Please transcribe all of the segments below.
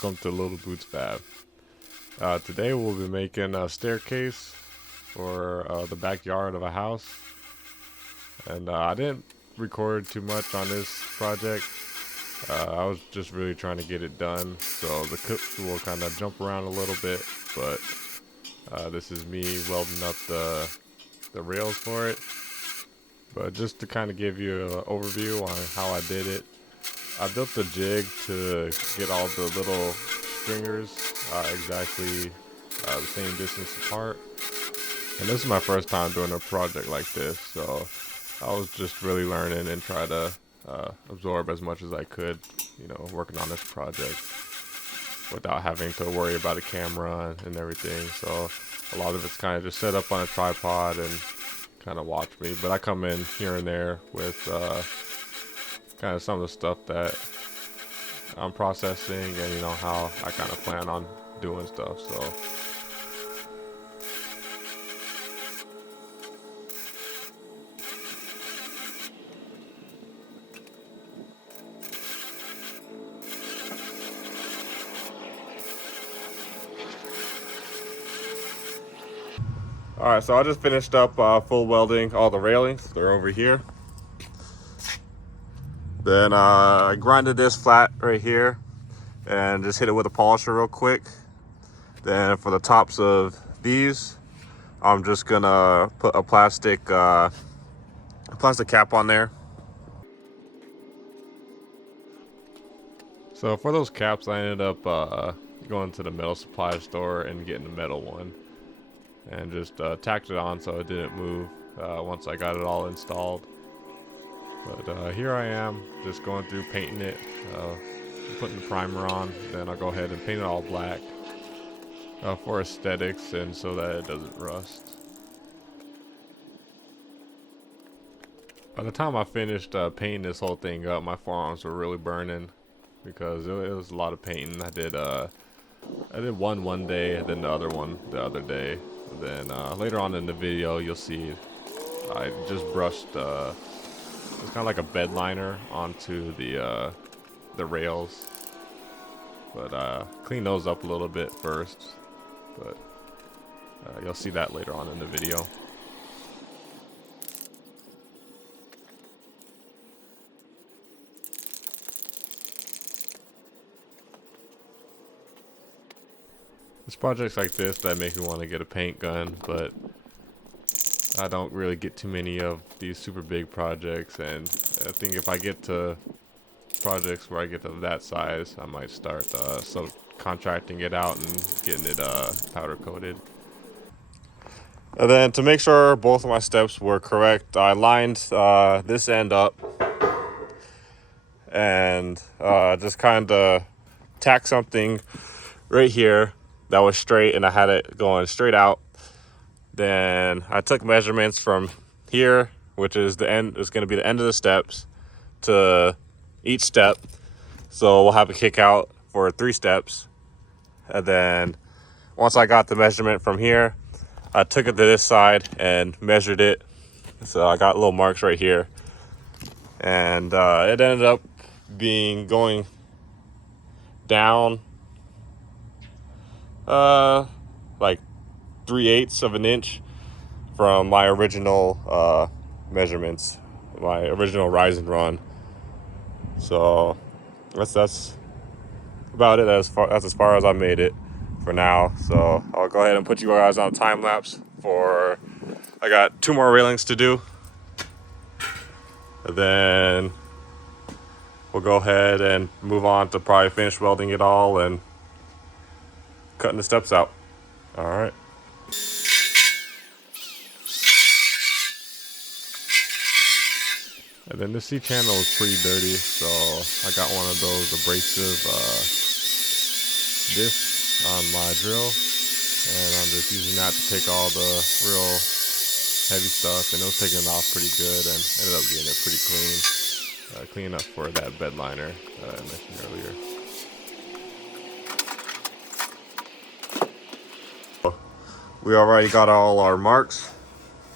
welcome to littlebootsfab. Today we'll be making a staircase for the backyard of a house. And I didn't record too much on this project. I was just really trying to get it done, so the clips will kind of jump around a little bit, but this is me welding up the rails for it. But just to kind of give you an overview on how I did it, I built the jig to get all the little stringers exactly the same distance apart. And this is my first time doing a project like this, so I was just really learning and try to absorb as much as I could, working on this project without having to worry about a camera and everything. So a lot of it's kind of just set up on a tripod and kind of watch me, but I come in here and there with kind of some of the stuff that I'm processing and how I kind of plan on doing stuff. So alright, so I just finished up full welding all the railings. They're over here. Then I grinded this flat right here and just hit it with a polisher real quick. Then for the tops of these, I'm just gonna put a plastic cap on there. So for those caps, I ended up going to the metal supply store and getting the metal one, and just tacked it on so it didn't move once I got it all installed. But here I am, just going through painting it, putting the primer on. Then I'll go ahead and paint it all black for aesthetics and so that it doesn't rust. By the time I finished painting this whole thing up, my forearms were really burning because it was a lot of painting. I did one day, and then the other one the other day. And then later on in the video, you'll see I just brushed it's kind of like a bed liner onto the rails, but clean those up a little bit first. But you'll see that later on in the video. It's projects like this that make me want to get a paint gun, but I don't really get too many of these super big projects, and I think if I get to projects where I get to that size, I might start subcontracting it out and getting it powder coated. And then to make sure both of my steps were correct, I lined this end up and just kind of tacked something right here that was straight, and I had it going straight out. Then I took measurements from here, which is the end, is going to be the end of the steps, to each step. So we'll have a kick out for 3 steps. And then once I got the measurement from here, I took it to this side and measured it. So I got little marks right here. And it ended up going down like 3/8 of an inch from my original measurements, my original rise and run. So that's about it. That's as far as I made it for now. So I'll go ahead and put you guys on a time lapse for, I got 2 more railings to do, and then we'll go ahead and move on to probably finish welding it all and cutting the steps out. All right. And then the C channel is pretty dirty, so I got one of those abrasive discs on my drill, and I'm just using that to take all the real heavy stuff, and it was taking it off pretty good and ended up getting it pretty clean. Clean enough for that bed liner that I mentioned earlier. We already got all our marks,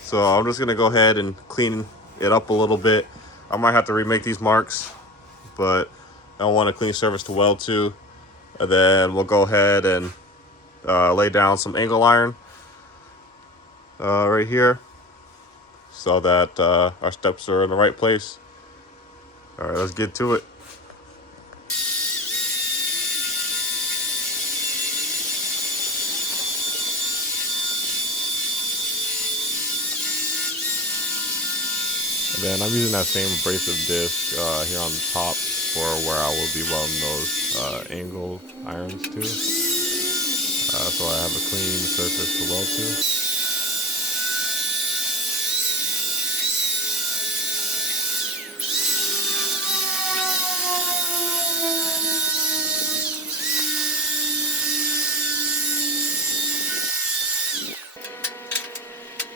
so I'm just gonna go ahead and clean it up a little bit. I might have to remake these marks, but I want a clean surface to weld to. And then we'll go ahead and lay down some angle iron right here so that our steps are in the right place. All right, let's get to it. And then I'm using that same abrasive disc here on the top for where I will be welding those angle irons to. So I have a clean surface to weld to.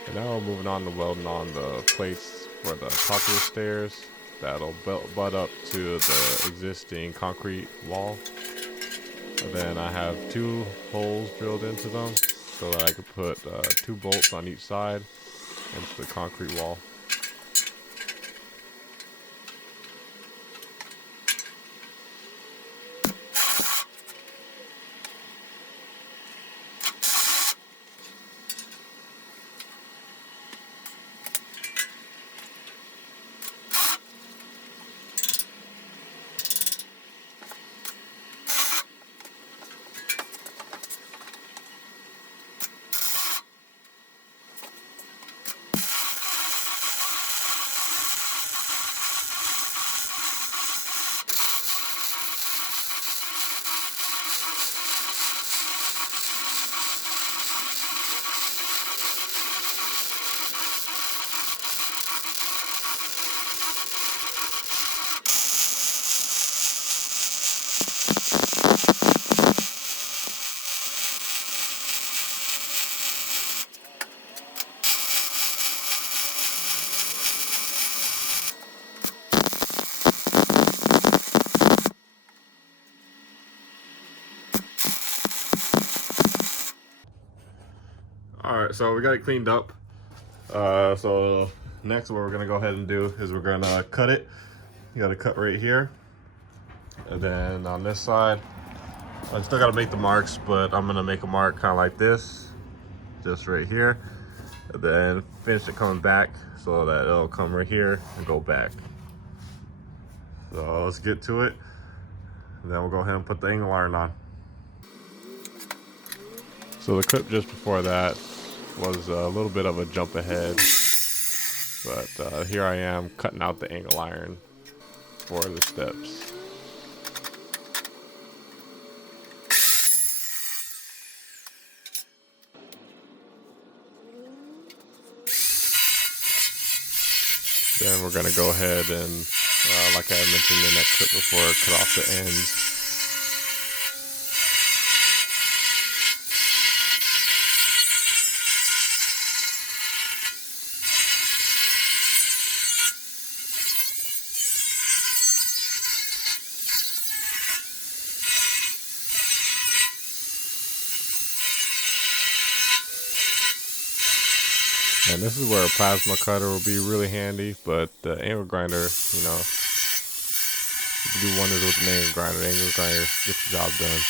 And now we're moving on to welding on the plates for the top of the stairs that'll butt up to the existing concrete wall. And then I have 2 holes drilled into them so that I could put 2 bolts on each side into the concrete wall. Alright, so we got it cleaned up. So next what we're gonna go ahead and do is we're gonna cut it. You got a cut right here. And then on this side, I still gotta make the marks, but I'm gonna make a mark kind of like this, just right here. And then finish it coming back so that it'll come right here and go back. So let's get to it. And then we'll go ahead and put the angle iron on. So the clip just before that was a little bit of a jump ahead, but here I am cutting out the angle iron for the steps. Then we're gonna go ahead and, like I mentioned in that clip before, cut off the ends. And this is where a plasma cutter will be really handy, but the angle grinder, you know, you can do wonders with an angle grinder. The angle grinder gets the job done.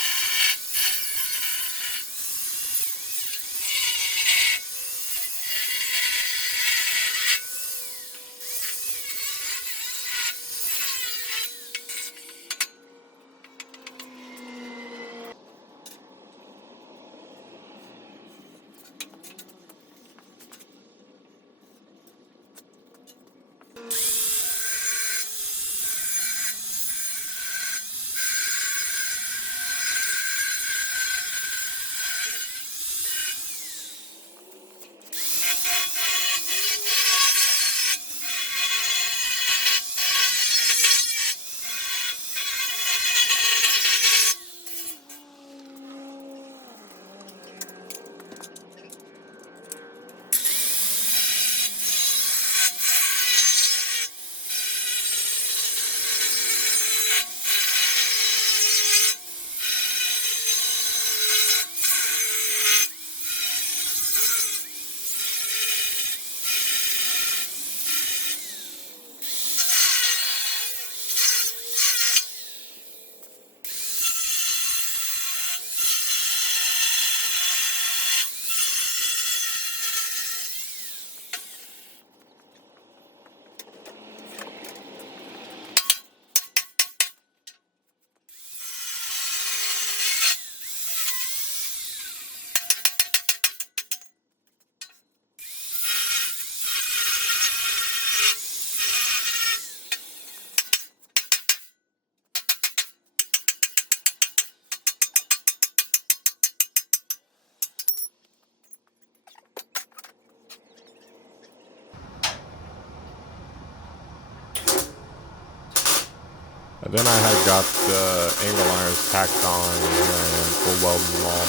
And then I had got the angle irons tacked on, and here I am full welding them all.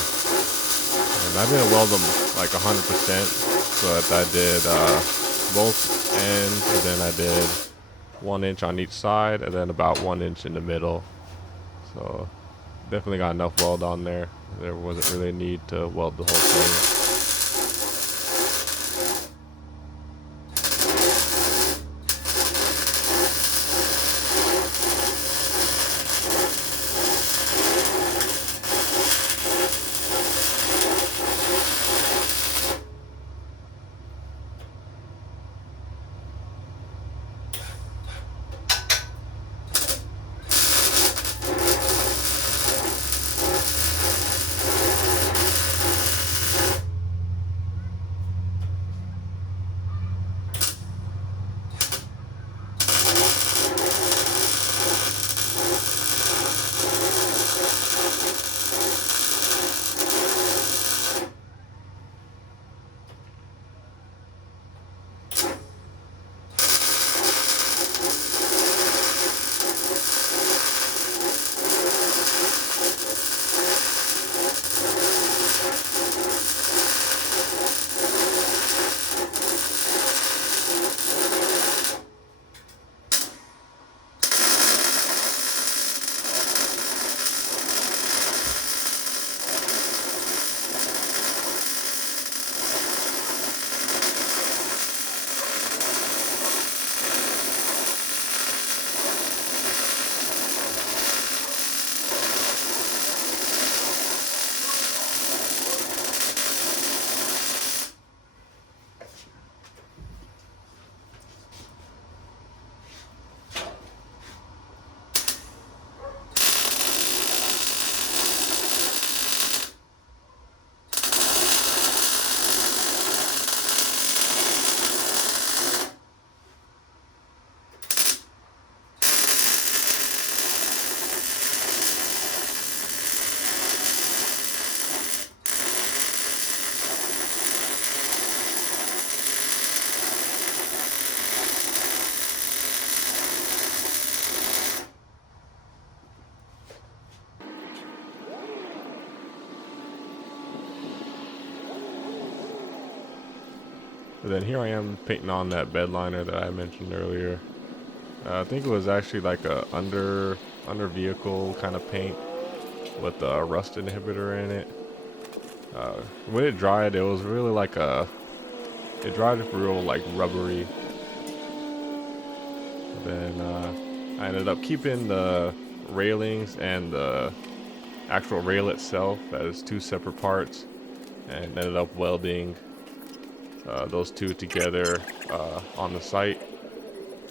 And I didn't weld them like 100%, but I did both ends, and then I did 1 inch on each side, and then about 1 inch in the middle. So definitely got enough weld on there. There wasn't really a need to weld the whole thing. And then here I am painting on that bed liner that I mentioned earlier. I think it was actually like a under vehicle kind of paint with a rust inhibitor in it. When it dried, it was really like it dried real like rubbery. Then I ended up keeping the railings and the actual rail itself as two separate parts, and ended up welding those two together on the site.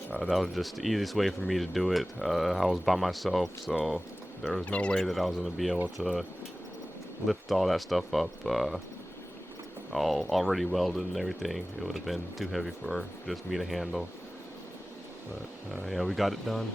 That was just the easiest way for me to do it. I was by myself, so there was no way that I was going to be able to lift all that stuff up all already welded and everything. It would have been too heavy for just me to handle. But yeah, we got it done.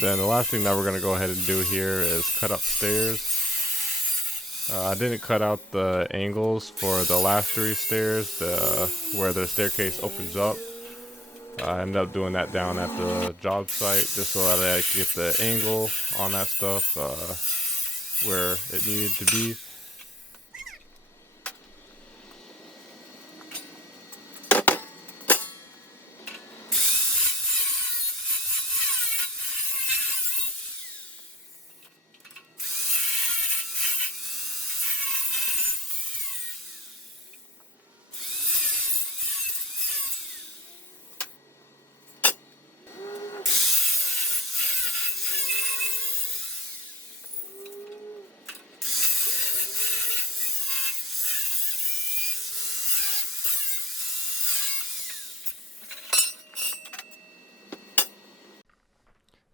Then the last thing that we're going to go ahead and do here is cut up stairs. I didn't cut out the angles for the last 3 stairs, where the staircase opens up. I ended up doing that down at the job site just so that I could get the angle on that stuff where it needed to be.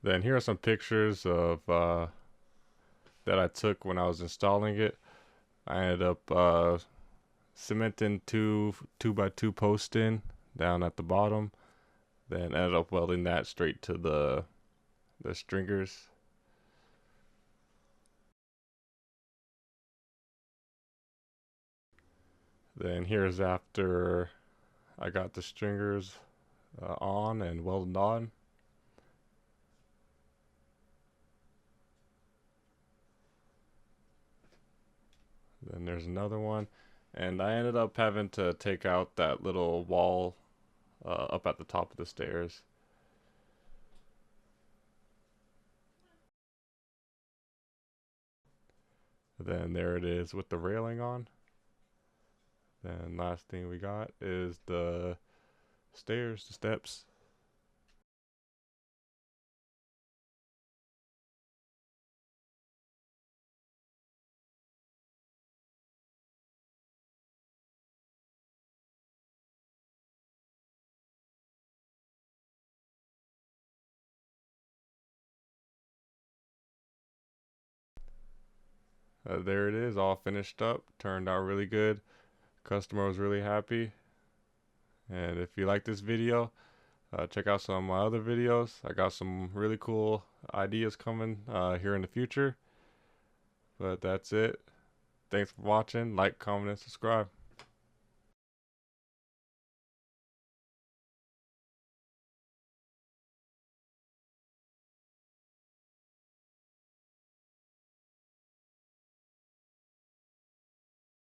Then here are some pictures of that I took when I was installing it. I ended up cementing two 2x2 posts in down at the bottom. Then ended up welding that straight to the stringers. Then here's after I got the stringers on and welded on. Then there's another one. And I ended up having to take out that little wall up at the top of the stairs. Then there it is with the railing on. Then last thing we got is the stairs, the steps. There it is, all finished up. Turned out really good. Customer was really happy. And if you like this video, check out some of my other videos. I got some really cool ideas coming here in the future. But that's it. Thanks for watching. Like, comment, and subscribe.